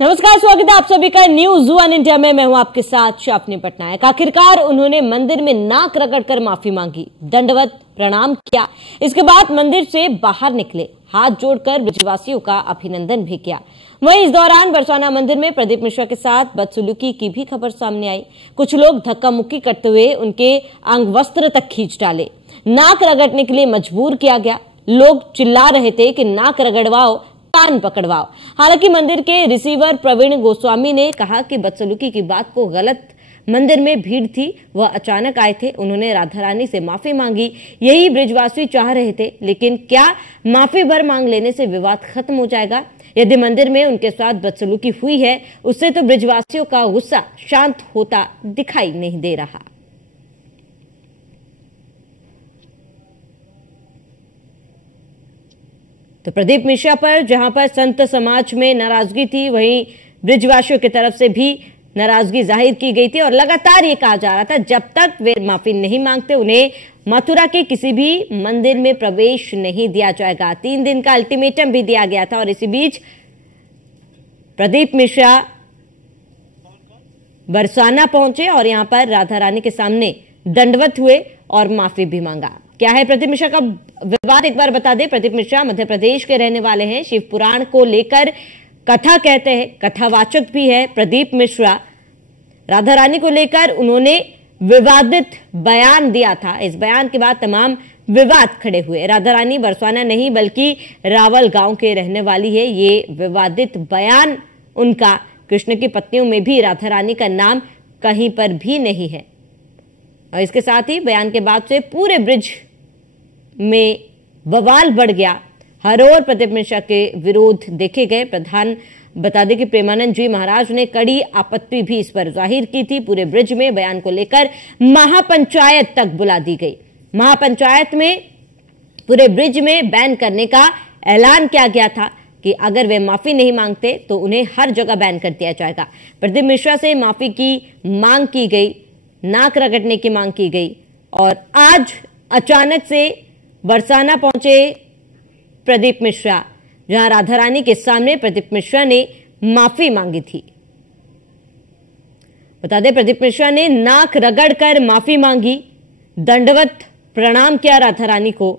नमस्कार, स्वागत है आप सभी का न्यूज वन इंडिया में। मैं हूं आपके साथ शापनी पटनायक। आखिरकार उन्होंने मंदिर में नाक रगड़कर माफी मांगी, दंडवत प्रणाम किया। इसके बाद मंदिर से बाहर निकले, हाथ जोड़कर ब्रजवासियों का अभिनंदन भी किया। वहीं इस दौरान बरसाना मंदिर में प्रदीप मिश्रा के साथ बदसलूकी की भी खबर सामने आई। कुछ लोग धक्का मुक्की करते हुए उनके अंग वस्त्र तक खींच डाले, नाक रगड़ने के लिए मजबूर किया गया। लोग चिल्ला रहे थे कि नाक रगड़वाओ, कान पकड़वाओ। हालांकि मंदिर के रिसीवर प्रवीण गोस्वामी ने कहा कि बदसलूकी की बात को गलत, मंदिर में भीड़ थी, वह अचानक आए थे, उन्होंने राधा रानी से माफी मांगी, यही ब्रजवासी चाह रहे थे। लेकिन क्या माफी भर मांग लेने से विवाद खत्म हो जाएगा? यदि मंदिर में उनके साथ बदसलूकी हुई है, उससे तो ब्रजवासियों का गुस्सा शांत होता दिखाई नहीं दे रहा। तो प्रदीप मिश्रा पर जहां पर संत समाज में नाराजगी थी, वहीं ब्रजवासियों की तरफ से भी नाराजगी जाहिर की गई थी और लगातार ये कहा जा रहा था जब तक वे माफी नहीं मांगते उन्हें मथुरा के किसी भी मंदिर में प्रवेश नहीं दिया जाएगा। 3 दिन का अल्टीमेटम भी दिया गया था और इसी बीच प्रदीप मिश्रा बरसाना पहुंचे और यहां पर राधा रानी के सामने दंडवत हुए और माफी भी मांगा। क्या है प्रदीप मिश्रा का विवाद, एक बार बता दें। प्रदीप मिश्रा मध्य प्रदेश के रहने वाले हैं, शिव पुराण को लेकर कथा कहते हैं, कथावाचक भी है प्रदीप मिश्रा। राधा रानी को लेकर उन्होंने विवादित बयान दिया था। इस बयान के बाद तमाम विवाद खड़े हुए। राधा रानी बरसाना नहीं बल्कि रावल गांव के रहने वाली है। ये विवादित बयान उनका, कृष्ण की पत्नियों में भी राधा रानी का नाम कहीं पर भी नहीं है। और इसके साथ ही बयान के बाद से पूरे ब्रिज में बवाल बढ़ गया। हर ओर प्रदीप मिश्रा के विरोध देखे गए। प्रधान बता दें कि प्रेमानंद जी महाराज ने कड़ी आपत्ति भी इस पर जाहिर की थी। पूरे ब्रिज में बयान को लेकर महापंचायत तक बुला दी गई। महापंचायत में पूरे ब्रिज में बैन करने का ऐलान किया गया था कि अगर वे माफी नहीं मांगते तो उन्हें हर जगह बैन कर दिया जाएगा। प्रदीप मिश्रा से माफी की मांग की गई, नाक रगड़ने की मांग की गई और आज अचानक से बरसाना पहुंचे प्रदीप मिश्रा, जहां राधा रानी के सामने प्रदीप मिश्रा ने माफी मांगी थी। बता दें प्रदीप मिश्रा ने नाक रगड़कर माफी मांगी, दंडवत प्रणाम किया राधा रानी को।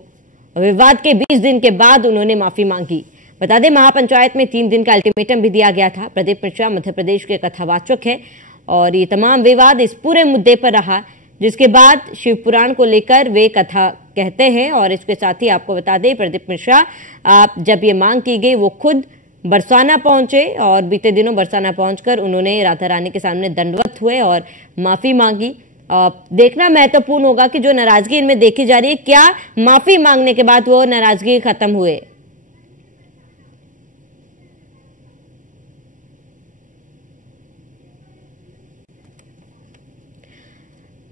विवाद के 20 दिन के बाद उन्होंने माफी मांगी। बता दें महापंचायत में 3 दिन का अल्टीमेटम भी दिया गया था। प्रदीप मिश्रा मध्य प्रदेश के कथावाचक है और ये तमाम विवाद इस पूरे मुद्दे पर रहा, जिसके बाद शिव पुराण को लेकर वे कथा कहते हैं। और इसके साथ ही आपको बता दें प्रदीप मिश्रा जब ये मांग की गई वो खुद बरसाना पहुंचे और बीते दिनों बरसाना पहुंचकर उन्होंने राधा रानी के सामने दंडवत हुए और माफी मांगी। देखना महत्वपूर्ण होगा कि जो नाराजगी इनमें देखी जा रही है, क्या माफी मांगने के बाद वो नाराजगी खत्म हुए।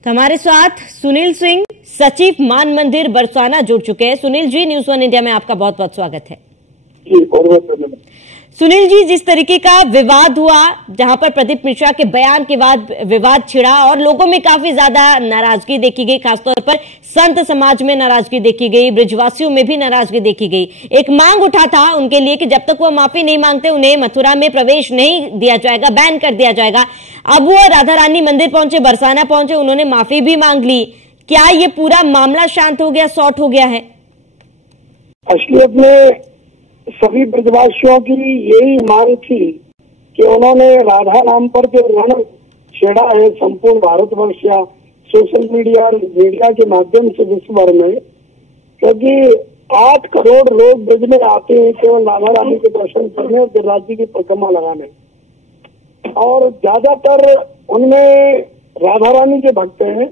हमारे साथ सुनील सिंह, सचिव मान मंदिर बरसाना जुड़ चुके हैं। Sunil ji, news one India में आपका बहुत बहुत स्वागत है। सुनील जी, जिस तरीके का विवाद हुआ, जहां पर प्रदीप मिश्रा के बयान के बाद विवाद छिड़ा और लोगों में काफी ज्यादा नाराजगी देखी गई, खासतौर पर संत समाज में नाराजगी देखी गई, ब्रजवासियों में भी नाराजगी देखी गई। एक मांग उठा था उनके लिए कि जब तक वो माफी नहीं मांगते उन्हें मथुरा में प्रवेश नहीं दिया जाएगा, बैन कर दिया जाएगा। अब वो राधा रानी मंदिर पहुंचे, बरसाना पहुंचे, उन्होंने माफी भी मांग ली। क्या ये पूरा मामला शांत हो गया, सॉर्ट हो गया है? असलियत में सभी ब्रजवासियों की यही मांग थी कि उन्होंने राधा नाम पर जो रण छेड़ा है संपूर्ण भारतवर्ष या सोशल मीडिया के माध्यम से विश्व भर में, क्योंकि 8 करोड़ लोग ब्रज में आते हैं केवल राधा रानी के दर्शन करने और गिरिराज की परिक्रमा लगाने, और ज्यादातर उनमें राधा रानी के भक्त हैं।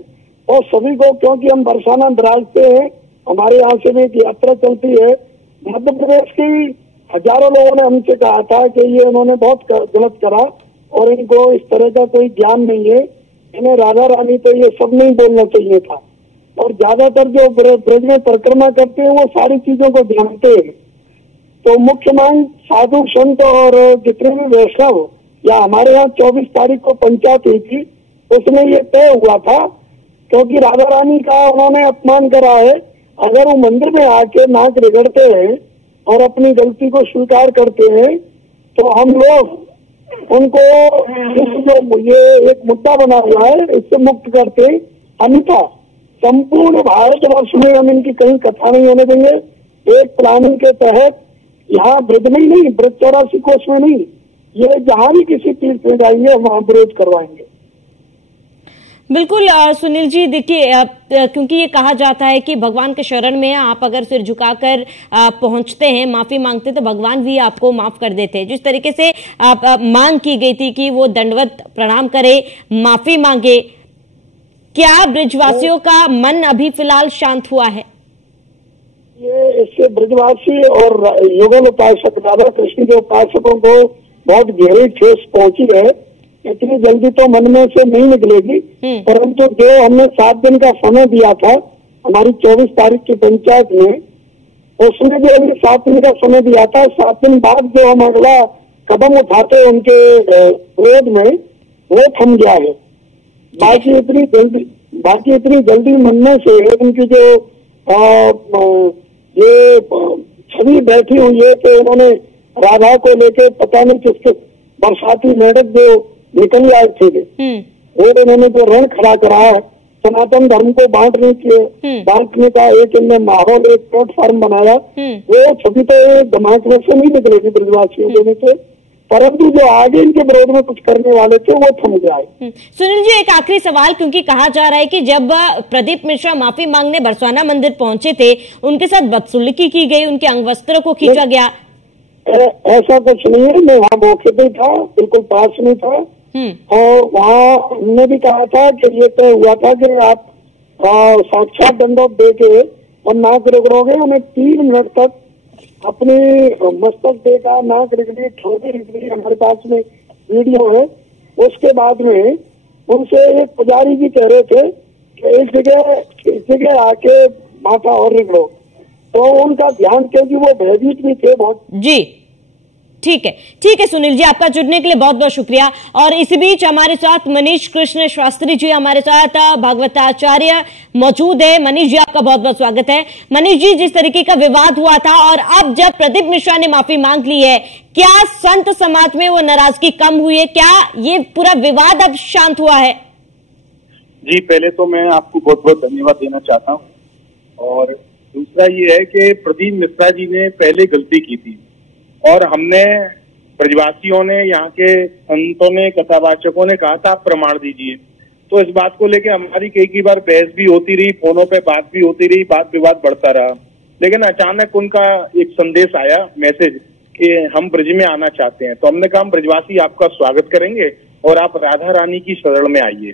और सभी को, क्योंकि हम बरसाना विराजते हैं, हमारे यहाँ से भी एक यात्रा चलती है। मध्य प्रदेश की हजारों लोगों ने हमसे कहा था कि ये उन्होंने बहुत गलत करा और इनको इस तरह का कोई ज्ञान नहीं है, इन्हें राधा रानी तो ये सब नहीं बोलना चाहिए था। और ज्यादातर जो ब्रज में परिक्रमा करते हैं वो सारी चीजों को जानते हैं। तो मुख्य मांग साधु संत और जितने भी वैष्णव, या हमारे यहाँ 24 तारीख को पंचायत हुई थी, उसमें ये तय हुआ था, क्योंकि राधा रानी का उन्होंने अपमान करा है। अगर वो मंदिर में आके नाक रगड़ते हैं और अपनी गलती को स्वीकार करते हैं तो हम लोग उनको जो ये एक मुद्दा बना हुआ है इससे मुक्त करके, अन्यथा संपूर्ण भारतवर्ष में हम इनकी कहीं कथा नहीं होने देंगे। एक प्लानिंग के तहत यहाँ ब्रज में ही नहीं, ब्रज 84 कोष में नहीं, ये जहां भी किसी तीर्थ में जाएंगे हम वहां विरोध करवाएंगे। बिल्कुल सुनील जी, देखिए क्योंकि ये कहा जाता है कि भगवान के शरण में आप अगर सिर झुकाकर पहुंचते हैं, माफी मांगते तो भगवान भी आपको माफ कर देते हैं। जिस तरीके से मांग की गई थी कि वो दंडवत प्रणाम करे, माफी मांगे, क्या ब्रजवासियों का मन अभी फिलहाल शांत हुआ है? ये इससे ब्रजवासी और युगल उपासक, राधा कृष्ण के उपासकों को बहुत गहरी ठेस पहुंची है। इतनी जल्दी तो मन में से नहीं निकलेगी, परंतु जो हमने 7 दिन का समय दिया था हमारी 24 तारीख की पंचायत में, उसमें जो हमने 7 दिन का समय दिया था, 7 दिन बाद जो हम अगला कदम उठाते उनके विरोध में, वो थम गया है। बाकी इतनी जल्दी मनने से उनकी जो ये छवि बैठी हुई है कि उन्होंने राधा को लेके पता नहीं किसके बरसाती मेढक जो निकल आए थे, वो उन्होंने जो रण खड़ा करा है, सनातन धर्म को बांटने का एक इनने माहौल, एक प्लेटफॉर्म बनाया, वो छवि तो दिमाग में से नहीं निकलेगी ब्रजवासियों के में से, परंतु जो आगे इनके विरोध में कुछ करने वाले थे वो थम गए। सुनील जी, एक आखिरी सवाल, क्योंकि कहा जा रहा है कि जब प्रदीप मिश्रा माफी मांगने बरसाना मंदिर पहुंचे थे, उनके साथ बदसलूकी की गई, उनके अंग वस्त्र को खींचा गया। ऐसा कुछ नहीं है, मैं वहाँ मौके पे था, बिल्कुल पास में था, और वहाँ हमने भी कहा था कि ये तय हुआ था कि आप साक्षात दंडवत दे के और नाक रगड़ोगे, हमें 3 मिनट तक अपनी मस्तक देखा, नाक रगड़ी, ठोड़ी रगड़ी, हमारे पास में वीडियो है। उसके बाद में उनसे एक पुजारी जी कह रहे थे कि इस जगह आके माथा और रगड़ो, तो उनका ध्यान, क्योंकि वो भयभीत भी थे बहुत। जी ठीक है सुनील जी, आपका जुड़ने के लिए बहुत बहुत शुक्रिया। और इसी बीच हमारे साथ मनीष कृष्ण शास्त्री जी हमारे साथ भागवताचार्य मौजूद है। मनीष जी, आपका बहुत बहुत स्वागत है। मनीष जी, जिस तरीके का विवाद हुआ था और अब जब प्रदीप मिश्रा ने माफी मांग ली है, क्या संत समाज में वो नाराजगी कम हुई है? क्या ये पूरा विवाद अब शांत हुआ है? जी, पहले तो मैं आपको बहुत बहुत धन्यवाद देना चाहता हूँ, और दूसरा ये है कि प्रदीप मिश्रा जी ने पहले गलती की थी और हमने, ब्रजवासियों ने, यहाँ के संतों ने, कथावाचकों ने कहा था आप प्रमाण दीजिए। तो इस बात को लेकर हमारी कई बार बहस भी होती रही, फोनों पे बात भी होती रही, बात विवाद बढ़ता रहा। लेकिन अचानक उनका एक संदेश आया, मैसेज, कि हम ब्रज में आना चाहते हैं। तो हमने कहा हम ब्रजवासी आपका स्वागत करेंगे और आप राधा रानी की शरण में आइए।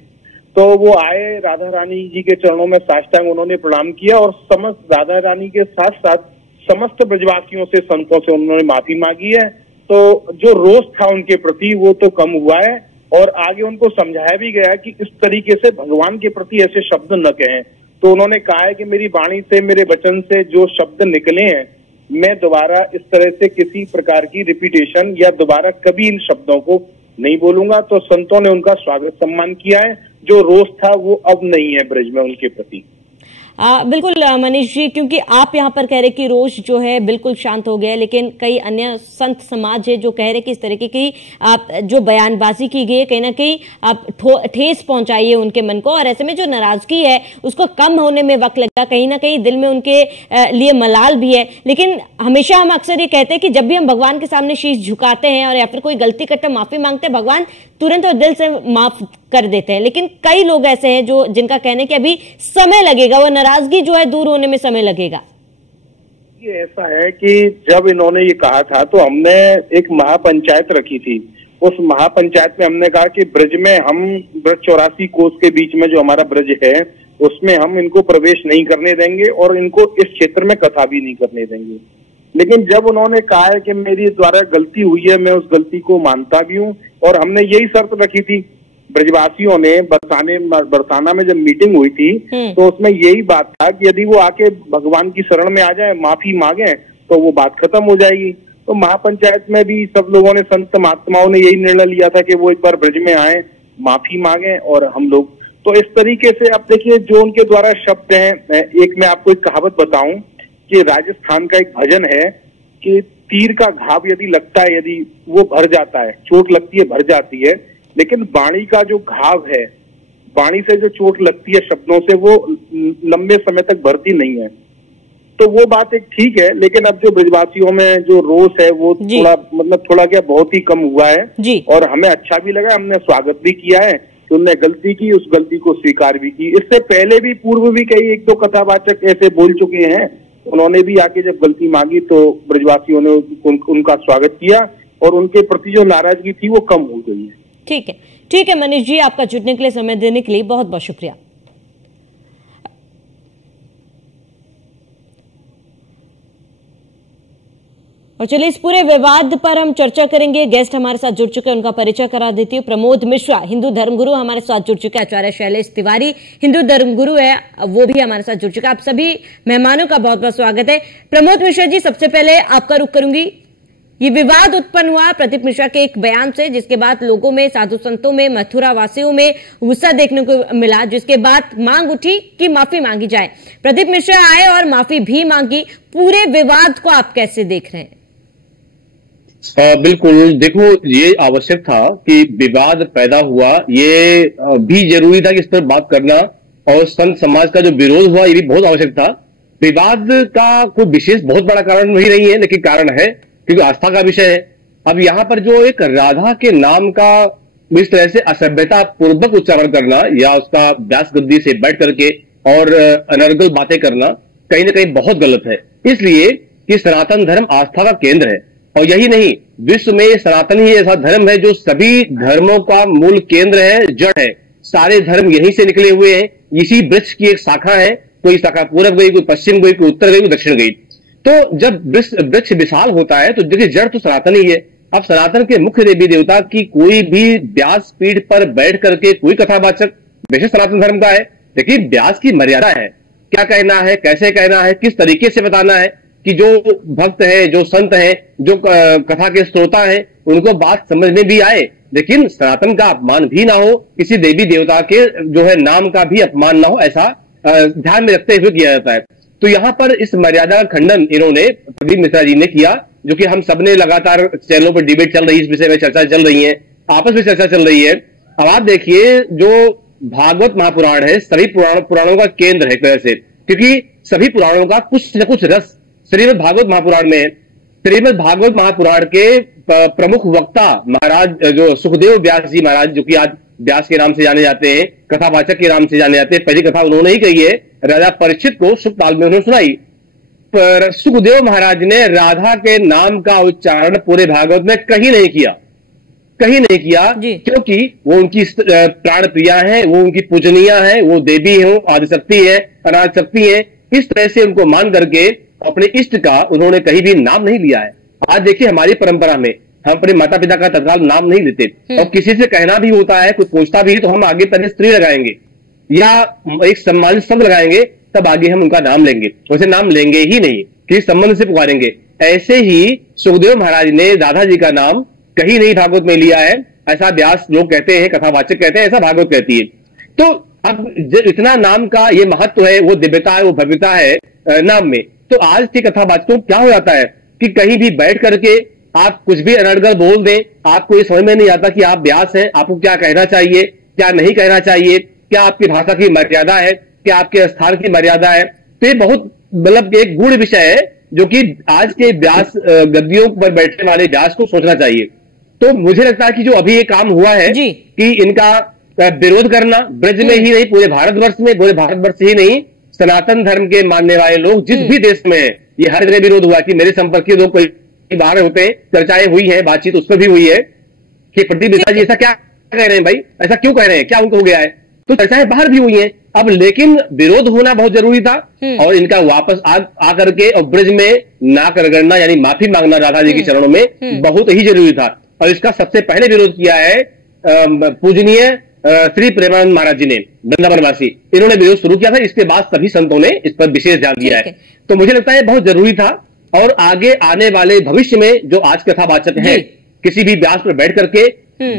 तो वो आए, राधा रानी जी के चरणों में साष्टांग उन्होंने प्रणाम किया और समस्त राधा रानी के साथ साथ समस्त ब्रजवासियों से, संतों से उन्होंने माफी मांगी है। तो जो रोष था उनके प्रति वो तो कम हुआ है, और आगे उनको समझाया भी गया कि इस तरीके से भगवान के प्रति ऐसे शब्द न कहें। तो उन्होंने कहा है कि मेरी वाणी से, मेरे वचन से जो शब्द निकले हैं, मैं दोबारा इस तरह से किसी प्रकार की रिपीटेशन या दोबारा कभी इन शब्दों को नहीं बोलूंगा। तो संतों ने उनका स्वागत सम्मान किया है। जो रोष था वो अब नहीं है ब्रज में उनके प्रति। बिल्कुल मनीष जी, क्योंकि आप यहाँ पर कह रहे कि रोष जो है बिल्कुल शांत हो गया है, लेकिन कई अन्य संत समाज है जो कह रहे कि इस तरीके की आप जो बयानबाजी की गई है, कहीं ना कहीं आप ठेस पहुंचाई है उनके मन को, और ऐसे में जो नाराजगी है उसको कम होने में वक्त लगा, कहीं ना कहीं दिल में उनके लिए मलाल भी है। लेकिन हमेशा हम अक्सर ये कहते हैं कि जब भी हम भगवान के सामने शीश झुकाते हैं और या फिर कोई गलती करते हैं, माफी मांगते हैं, भगवान तुरंत और दिल से माफ कर देते हैं। लेकिन कई लोग ऐसे हैं जो जिनका कहने कि अभी समय लगेगा, वो नाराजगी जो है दूर होने में समय लगेगा। ये ऐसा है कि जब इन्होंने ये कहा था तो हमने एक महापंचायत रखी थी। उस महापंचायत में हमने कहा कि ब्रज में हम, ब्रज 84 कोस के बीच में जो हमारा ब्रज है उसमें हम इनको प्रवेश नहीं करने देंगे और इनको इस क्षेत्र में कथा भी नहीं करने देंगे। लेकिन जब उन्होंने कहा है कि मेरी द्वारा गलती हुई है, मैं उस गलती को मानता भी हूँ, और हमने यही शर्त रखी थी ब्रजवासियों ने, बरसाना में जब मीटिंग हुई थी तो उसमें यही बात था कि यदि वो आके भगवान की शरण में आ जाए, माफी मांगे, तो वो बात खत्म हो जाएगी। तो महापंचायत में भी सब लोगों ने, संत महात्माओं ने यही निर्णय लिया था कि वो एक बार ब्रज में आए, माफी मांगे, और हम लोग तो इस तरीके से। अब देखिए जो उनके द्वारा शब्द हैं, एक मैं आपको एक कहावत बताऊं कि राजस्थान का एक भजन है कि तीर का घाव यदि लगता है, यदि वो भर जाता है, चोट लगती है, भर जाती है, लेकिन वाणी का जो घाव है, वाणी से जो चोट लगती है शब्दों से, वो लंबे समय तक भरती नहीं है। तो वो बात एक ठीक है, लेकिन अब जो ब्रजवासियों में जो रोष है वो थोड़ा क्या बहुत ही कम हुआ है और हमें अच्छा भी लगा, हमने स्वागत भी किया है कि उनने गलती की, उस गलती को स्वीकार भी की। इससे पहले भी पूर्व भी कई एक दो कथावाचक ऐसे बोल चुके हैं, उन्होंने भी आके जब गलती मांगी तो ब्रजवासियों ने उनका स्वागत किया और उनके प्रति जो नाराजगी थी वो कम हो गई है। ठीक है मनीष जी, आपका जुटने के लिए, समय देने के लिए बहुत बहुत शुक्रिया। और चलिए इस पूरे विवाद पर हम चर्चा करेंगे। गेस्ट हमारे साथ जुड़ चुके हैं, उनका परिचय करा देती हूँ। प्रमोद मिश्रा हिंदू धर्मगुरु हमारे साथ जुड़ चुके हैं। आचार्य शैलेश तिवारी हिंदू धर्मगुरु है, वो भी हमारे साथ जुड़ चुका है। आप सभी मेहमानों का बहुत बहुत स्वागत है। प्रमोद मिश्रा जी, सबसे पहले आपका रुख करूंगी। ये विवाद उत्पन्न हुआ प्रदीप मिश्रा के एक बयान से, जिसके बाद लोगों में, साधु संतों में, मथुरा वासियों में गुस्सा देखने को मिला, जिसके बाद मांग उठी कि माफी मांगी जाए। प्रदीप मिश्रा आए और माफी भी मांगी। पूरे विवाद को आप कैसे देख रहे हैं? बिल्कुल, देखो ये आवश्यक था कि विवाद पैदा हुआ, ये भी जरूरी था कि इस पर बात करना, और संत समाज का जो विरोध हुआ ये भी बहुत आवश्यक था। विवाद का कोई विशेष बहुत बड़ा कारण भी नहीं है, लेकिन कारण है क्योंकि आस्था का विषय है। अब यहाँ पर जो एक राधा के नाम का इस तरह से असभ्यता पूर्वक उच्चारण करना या उसका व्यास गद्दी से बैठ करके और अनर्गल बातें करना कहीं ना कहीं बहुत गलत है, इसलिए कि सनातन धर्म आस्था का केंद्र है। और यही नहीं, विश्व में सनातन ही ऐसा धर्म है जो सभी धर्मों का मूल केंद्र है, जड़ है। सारे धर्म यहीं से निकले हुए हैं, इसी वृक्ष की एक शाखा है। कोई शाखा पूरब गई, कोई पश्चिम गई, कोई उत्तर गई, कोई दक्षिण गई। तो जब वृक्ष विशाल होता है तो देखिए जड़ तो सनातन ही है। अब सनातन के मुख्य देवी देवता की कोई भी व्यास पीठ पर बैठ करके कोई कथावाचक वैसे सनातन धर्म का है, लेकिन व्यास की मर्यादा है, क्या कहना है, कैसे कहना है, किस तरीके से बताना है कि जो भक्त है, जो संत है, जो कथा के श्रोता है, उनको बात समझ में भी आए, लेकिन सनातन का अपमान भी ना हो, किसी देवी देवता के जो है नाम का भी अपमान ना हो, ऐसा ध्यान में रखते हुए किया जाता है। तो यहाँ पर इस मर्यादा का खंडन इन्होंने प्रदीप मिश्रा जी ने किया, जो कि हम सबने लगातार चैनलों पर डिबेट चल रही है, इस विषय में चर्चा चल रही है, आपस में चर्चा चल रही है। अब आप देखिए, जो भागवत महापुराण है सभी पुराणों का केंद्र है एक तरह से, क्योंकि सभी पुराणों का कुछ न कुछ रस श्रीमद् भागवत महापुराण में है। श्रीमद् भागवत महापुराण के प्रमुख वक्ता महाराज जो सुखदेव व्यास जी महाराज, जो कि आज व्यास के नाम से जाने जाते हैं, कथावाचक के नाम से जाने जाते हैं, पहली कथा उन्होंने ही कही है, राजा परीक्षित को शुभ काल में उन्होंने सुनाई। पर सुखदेव महाराज ने राधा के नाम का उच्चारण पूरे भागवत में कहीं नहीं किया, क्योंकि वो उनकी प्राण प्रिया है, वो उनकी पूजनीय है, वो देवी है, आदिशक्ति है, अनाद शक्ति है। इस तरह से उनको मान करके अपने इष्ट का उन्होंने कहीं भी नाम नहीं लिया है। आज देखिए हमारी परंपरा में हम अपने माता पिता का तत्काल नाम नहीं लेते, और किसी से कहना भी होता है, कोई पूछता भी है, तो हम आगे पहले स्त्री लगाएंगे या एक सम्मानित शब्द लगाएंगे, तब आगे हम उनका नाम लेंगे, वैसे नाम लेंगे ही नहीं, किसी संबंध से पुकारेंगे। ऐसे ही सुखदेव महाराज ने राधा जी का नाम कहीं नहीं भागवत में लिया है, ऐसा व्यास लोग कहते हैं, कथावाचक कहते हैं, ऐसा भागवत कहती है। तो अब इतना नाम का ये महत्व है, वो दिव्यता है, वो भव्यता है नाम में। तो आज के कथावाचकों क्या हो जाता है कि कहीं भी बैठ करके आप कुछ भी अनर्गल बोल दें, आपको ये समझ में नहीं आता कि आप व्यास हैं, आपको क्या कहना चाहिए, क्या नहीं कहना चाहिए, क्या आपकी भाषा की मर्यादा है, क्या आपके स्थान की मर्यादा है। तो ये बहुत मतलब एक गूढ़ विषय है, जो कि आज के व्यास गद्दियों पर बैठने वाले व्यास को सोचना चाहिए। तो मुझे लगता है कि जो अभी ये काम हुआ है कि इनका विरोध करना, ब्रज में ही नहीं पूरे भारतवर्ष में, पूरे भारतवर्ष ही नहीं, सनातन धर्म के मानने वाले लोग जिस भी देश में है, ये हर जगह विरोध हुआ। कि मेरे संपर्क के लोग कई बार होते हैं, चर्चाएं हुई है, बातचीत उस पर भी हुई है कि प्रदीप मिश्रा जी ऐसा क्या कह रहे हैं, भाई ऐसा क्यों कह रहे हैं, क्या उनको हो गया है। तो चर्चाएं बाहर भी हुई हैं। अब लेकिन विरोध होना बहुत जरूरी था, और इनका वापस आ करके और ब्रज में नाक रगड़ना यानी माफी मांगना राधा जी के चरणों में बहुत ही जरूरी था। और इसका सबसे पहले विरोध किया है पूजनीय श्री प्रेमानंद महाराज जी ने, वृंदावनवासी, इन्होंने विरोध शुरू किया था। इसके बाद सभी संतों ने इस पर विशेष ध्यान दिया है। तो मुझे लगता है बहुत जरूरी था, और आगे आने वाले भविष्य में जो आज कथावाचक है, किसी भी व्यास पर बैठ करके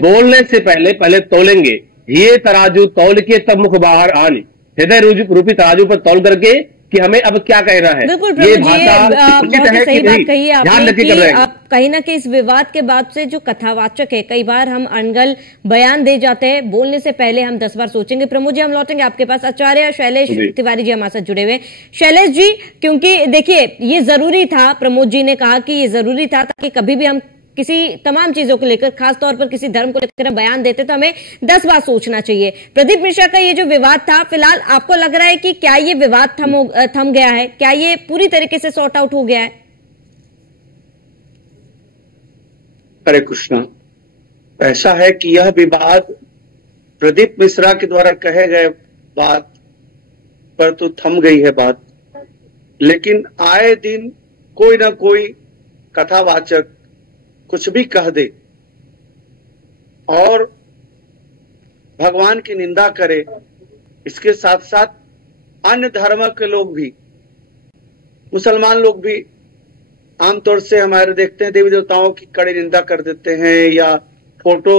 बोलने से पहले तौलेंगे, ये तराजू तौल के तब मुख बाहर आने, हृदय रूपी तराजू पर तौल करके कि हमें अब क्या कहना है। बिल्कुल ये प्रभु जी, भाषा बहुत उचित ही है सही कि बात नहीं, कही है ध्यान आपने रखिए कि कर रहे हैं। आप कहीं ना कहीं इस विवाद के बाद से जो कथावाचक है, कई बार हम अनगल बयान दे जाते हैं, बोलने से पहले हम 10 बार सोचेंगे। प्रमोद जी, हम लौटेंगे आपके पास। आचार्य शैलेश तिवारी जी हमारे साथ जुड़े हुए। शैलेश जी, क्योंकि देखिए ये जरूरी था, प्रमोद जी ने कहा कि ये जरूरी था ताकि कभी भी हम किसी तमाम चीजों को लेकर, खासतौर पर किसी धर्म को लेकर हम बयान देते तो हमें 10 बार सोचना चाहिए। प्रदीप मिश्रा का ये जो विवाद था, फिलहाल आपको लग रहा है कि क्या ये विवाद थम गया है? क्या ये पूरी तरीके से सॉर्ट आउट हो गया है? हरे कृष्णा, ऐसा है कि यह विवाद प्रदीप मिश्रा के द्वारा कहे गए बात पर तो थम गई है बात, लेकिन आए दिन कोई ना कोई कथावाचक कुछ भी कह दे और भगवान की निंदा करे। इसके साथ साथ अन्य धर्म के लोग भी, मुसलमान लोग भी आमतौर से हमारे देखते हैं देवी देवताओं की कड़ी निंदा कर देते हैं या फोटो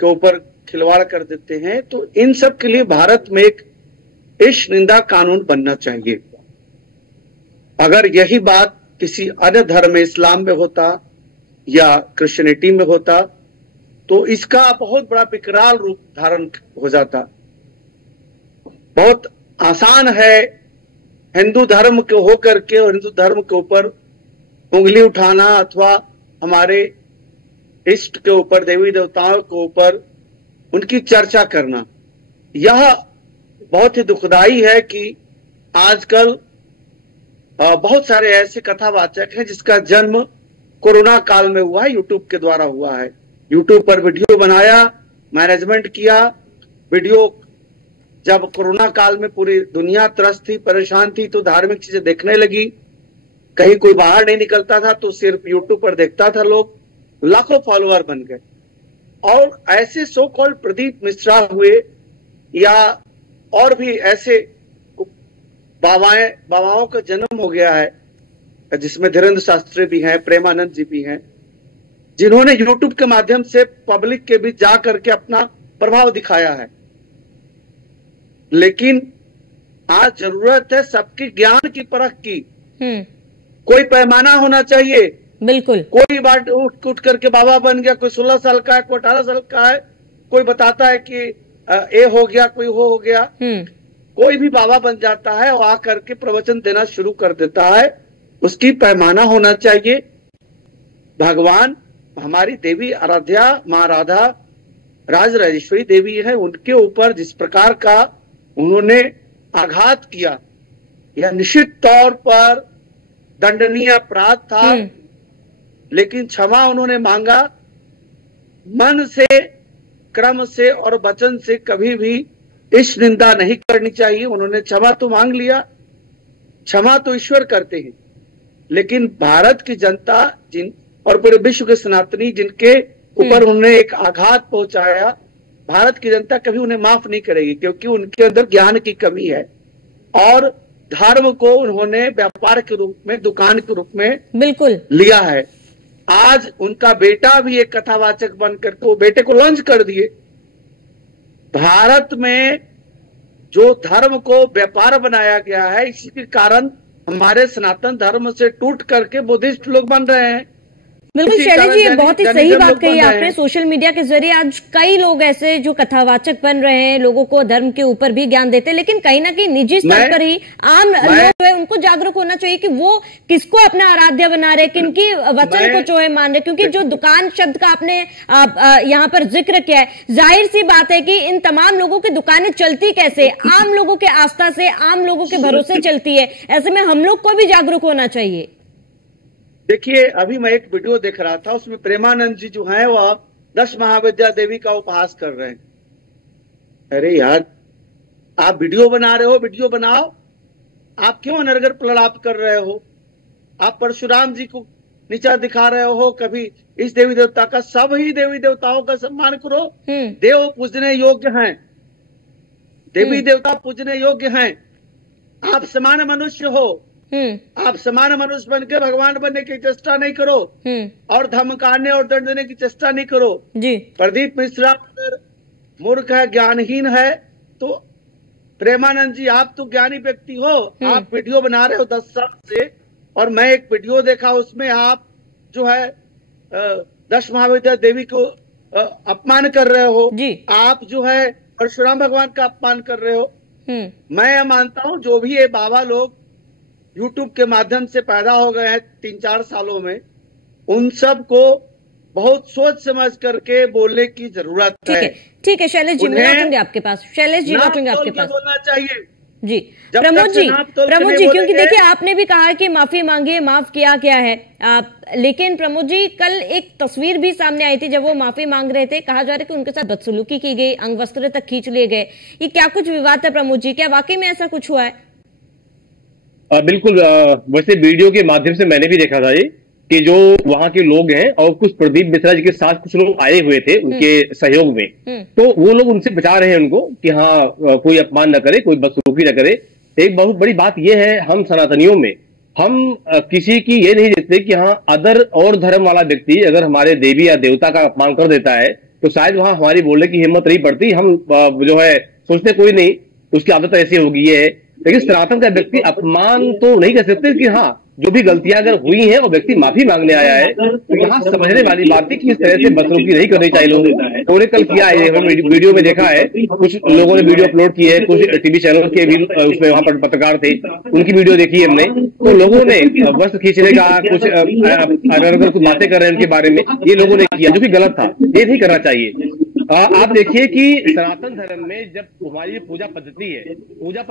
के ऊपर खिलवाड़ कर देते हैं। तो इन सब के लिए भारत में एक ईश निंदा कानून बनना चाहिए। अगर यही बात किसी अन्य धर्म में, इस्लाम में होता या क्रिश्चियनिटी में होता तो इसका बहुत बड़ा विकराल रूप धारण हो जाता। बहुत आसान है हिंदू धर्म के होकर के और हिंदू धर्म के ऊपर उंगली उठाना अथवा हमारे इष्ट के ऊपर, देवी देवताओं के ऊपर उनकी चर्चा करना। यह बहुत ही दुखदाई है कि आजकल बहुत सारे ऐसे कथावाचक हैं जिसका जन्म कोरोना काल में हुआ है, यूट्यूब के द्वारा हुआ है। यूट्यूब पर वीडियो बनाया, मैनेजमेंट किया। वीडियो जब कोरोना काल में पूरी दुनिया त्रस्त थी, परेशान थी, तो धार्मिक चीजें देखने लगी। कहीं कोई बाहर नहीं निकलता था तो सिर्फ यूट्यूब पर देखता था लोग, लाखों फॉलोअर बन गए। और ऐसे सो कॉल्ड प्रदीप मिश्रा हुए या और भी ऐसे बाबाओं का जन्म हो गया है, जिसमें धीरेन्द्र शास्त्री भी हैं, प्रेमानंद जी भी हैं, जिन्होंने यूट्यूब के माध्यम से पब्लिक के बीच जा करके अपना प्रभाव दिखाया है। लेकिन आज जरूरत है सबकी ज्ञान की परख की। कोई पैमाना होना चाहिए। बिल्कुल। कोई बात उठ करके बाबा बन गया, कोई 16 साल का है, कोई 18 साल का है, कोई बताता है कि ए हो गया, कोई हो गया। कोई भी बाबा बन जाता है और आकर के प्रवचन देना शुरू कर देता है। उसकी पैमाना होना चाहिए। भगवान, हमारी देवी आराध्या मां राधा राज राजेश्वरी देवी है, उनके ऊपर जिस प्रकार का उन्होंने आघात किया, यह निश्चित तौर पर दंडनीय अपराध था। लेकिन क्षमा उन्होंने मांगा। मन से, क्रम से और वचन से कभी भी इस निंदा नहीं करनी चाहिए। उन्होंने क्षमा तो मांग लिया, क्षमा तो ईश्वर करते हैं, लेकिन भारत की जनता और पूरे विश्व के सनातनी जिनके ऊपर उन्होंने एक आघात पहुंचाया, भारत की जनता कभी उन्हें माफ नहीं करेगी, क्योंकि उनके अंदर ज्ञान की कमी है और धर्म को उन्होंने व्यापार के रूप में, दुकान के रूप में बिल्कुल लिया है। आज उनका बेटा भी एक कथावाचक बनकर वो बेटे को लॉन्च कर दिए। भारत में जो धर्म को व्यापार बनाया गया है, इसी के कारण हमारे सनातन धर्म से टूट करके बुद्धिस्ट लोग बन रहे हैं। बिल्कुल शैलेश जी, ये बहुत ही सही बात कही आपने। सोशल मीडिया के जरिए आज कई लोग ऐसे जो कथावाचक बन रहे हैं, लोगों को धर्म के ऊपर भी ज्ञान देते हैं, लेकिन कहीं ना कहीं निजी स्तर पर ही आम लोग है उनको जागरूक होना चाहिए कि वो किसको अपना आराध्य बना रहे, किनकी वचन को जो है मान रहे। क्योंकि जो दुकान शब्द का आपने यहाँ पर जिक्र किया है, जाहिर सी बात है कि इन तमाम लोगों की दुकानें चलती कैसे, आम लोगों के आस्था से, आम लोगों के भरोसे चलती है। ऐसे में हम लोग को भी जागरूक होना चाहिए। देखिए, अभी मैं एक वीडियो देख रहा था, उसमें प्रेमानंद जी जो हैं वह 10 महाविद्या देवी का उपहास कर रहे हैं। अरे यार, आप वीडियो बना रहे हो, वीडियो बनाओ। आप क्यों अनर्गल प्रलाप कर रहे हो? आप परशुराम जी को नीचा दिखा रहे हो। कभी इस देवी देवता का, सभी देवी देवताओं का सम्मान करो। देव पूजने योग्य हैं, देवी देवता पूजने योग्य हैं। आप समान मनुष्य हो। आप समान मनुष्य बनकर भगवान बनने की चेष्टा नहीं करो और धमकाने और दंड देने की चेष्टा नहीं करो जी। प्रदीप मिश्रा अगर मूर्ख है, ज्ञानहीन है, तो प्रेमानंद जी, आप तो ज्ञानी व्यक्ति हो, आप वीडियो बना रहे हो 10 साल से, और मैं एक वीडियो देखा, उसमें आप जो है 10 महाविद्या देवी को अपमान कर रहे हो जी। आप जो है परशुराम भगवान का अपमान कर रहे हो। मैं ये मानता हूं जो भी ये बाबा लोग यूट्यूब के माध्यम से पैदा हो गए हैं 3-4 सालों में, उन सब को बहुत सोच समझ करके बोलने की जरूरत है। ठीक है शैलेश जी, मैं लौटूंगी आपके पास। शैलेश जी, लौटूंगी आपके पास। बोलना चाहिए जी। प्रमोद जी, क्योंकि देखिए आपने भी कहा कि माफी मांगी, माफ किया गया है, लेकिन प्रमोद जी कल एक तस्वीर भी सामने आई थी जब वो माफी मांग रहे थे, कहा जा रहा है कि उनके साथ बदसलूकी की गई, अंग वस्त्र तक खींच लिए गए। ये क्या कुछ विवाद था प्रमोद जी? क्या वाकई में ऐसा कुछ हुआ है? बिल्कुल, वैसे वीडियो के माध्यम से मैंने भी देखा था ये कि जो वहां के लोग हैं और कुछ प्रदीप मिश्रा जी के साथ कुछ लोग आए हुए थे उनके सहयोग में, तो वो लोग उनसे बचा रहे हैं उनको कि हाँ कोई अपमान न करे, कोई बदसलूकी न करे। एक बहुत बड़ी बात यह है, हम सनातनियों में हम किसी की ये नहीं देखते कि हाँ अदर और धर्म वाला व्यक्ति अगर हमारे देवी या देवता का अपमान कर देता है तो शायद वहां हमारी बोलने की हिम्मत नहीं पड़ती। हम जो है सोचते कोई नहीं, उसकी आदत ऐसी होगी ये है। लेकिन सनातन का व्यक्ति अपमान तो नहीं कर सकते कि हाँ जो भी गलतियां अगर हुई हैं और व्यक्ति माफी मांगने आया है, तो यहाँ समझने वाली बात थी कि इस तरह से बदसलूकी नहीं करनी चाहिए लोगों को। उन्होंने कल किया है, वीडियो में देखा है, कुछ लोगों ने वीडियो अपलोड की है, कुछ टीवी चैनल के भी उसमें वहां पर पत्रकार थे, उनकी वीडियो देखी है हमने। तो लोगों ने वस्त्र खींचने का कुछ अगर कुछ बातें कर रहे हैं उनके बारे में, ये लोगों ने किया जो कि गलत था, ये नहीं करना चाहिए। आप देखिए कि सनातन धर्म में जब हमारी पूजा पद्धति है, पूजा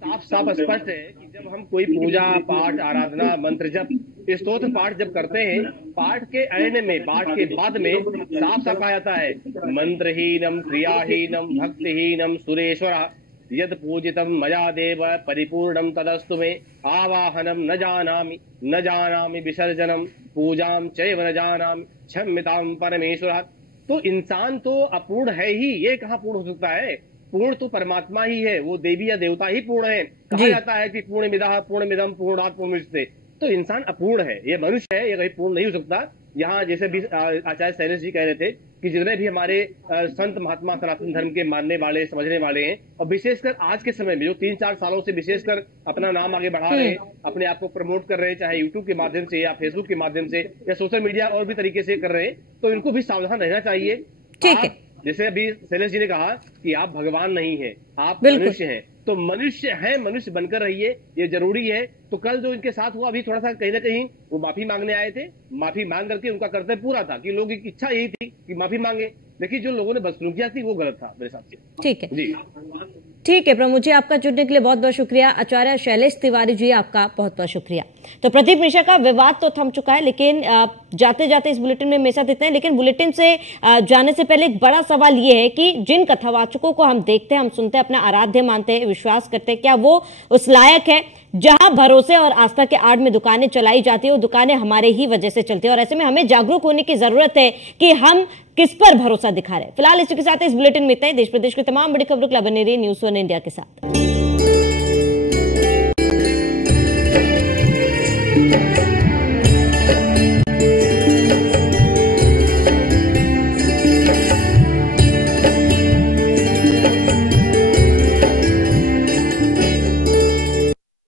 साफ साफ स्पष्ट है कि जब हम कोई पूजा पाठ आराधना मंत्र जब स्तोत्र पाठ जब करते हैं, पाठ के एंड में, पाठ के बाद में साफ साफ कहा जाता है मंत्रहीनम क्रियाहीनम भक्तिहीनम सुरेश्वर यद पूजितम मया देव परिपूर्णम तदस्तु में आवाहनम न जानामि विसर्जनम पूजाम चैव न जानामि क्षम्यताम परमेश्वर। तो इंसान तो अपूर्ण है ही, ये कहाँ पूर्ण हो सकता है? पूर्ण तो परमात्मा ही है, वो देवी या देवता ही पूर्ण है। कहा जाता है कि पूर्णमिदः पूर्णमिदं पूर्णात् पूर्णमुदच्यते। तो इंसान अपूर्ण है, ये मनुष्य है, ये कहीं पूर्ण नहीं हो सकता। यहाँ जैसे भी आचार्य शैलेश जी कह रहे थे कि जितने भी हमारे संत महात्मा सनातन धर्म के मानने वाले समझने वाले हैं, और विशेषकर आज के समय में जो 3-4 सालों से विशेषकर अपना नाम आगे बढ़ा रहे हैं, अपने आप को प्रमोट कर रहे हैं, चाहे यूट्यूब के माध्यम से या फेसबुक के माध्यम से या सोशल मीडिया और भी तरीके से कर रहे हैं, तो इनको भी सावधान रहना चाहिए। ठीक है, जैसे अभी शैलेश जी ने कहा कि आप भगवान नहीं हैं, आप मनुष्य हैं, तो मनुष्य है, मनुष्य बनकर रहिए, ये जरूरी है। तो कल जो इनके साथ हुआ, अभी थोड़ा सा कहीं ना कहीं वो माफी मांगने आए थे, माफी मांग करके उनका कर्तव्य पूरा था कि लोगों की इच्छा यही थी कि माफी मांगे, लेकिन जो लोगों ने बदसलूकियां थी वो गलत था मेरे हिसाब से। ठीक है जी, ठीक है प्रमोद जी, आपका जुड़ने के लिए बहुत बहुत शुक्रिया। आचार्य शैलेश तिवारी जी, आपका बहुत बहुत शुक्रिया। तो प्रदीप मिश्रा का विवाद तो थम चुका है, लेकिन जाते जाते इस बुलेटिन में हमेशा देते हैं, लेकिन बुलेटिन से जाने से पहले एक बड़ा सवाल ये है कि जिन कथावाचकों को हम देखते हैं, हम सुनते हैं, अपना आराध्य मानते हैं, विश्वास करते हैं, क्या वो उस लायक है? जहां भरोसे और आस्था के आड़ में दुकानें चलाई जाती है, वो दुकानें हमारे ही वजह से चलती है, और ऐसे में हमें जागरूक होने की जरूरत है कि हम किस पर भरोसा दिखा रहे हैं। फिलहाल इसी के साथ इस बुलेटिन में इतना ही। देश प्रदेश की तमाम बड़ी खबरों के लिए बने रहिए न्यूज़ 1 इंडिया के साथ।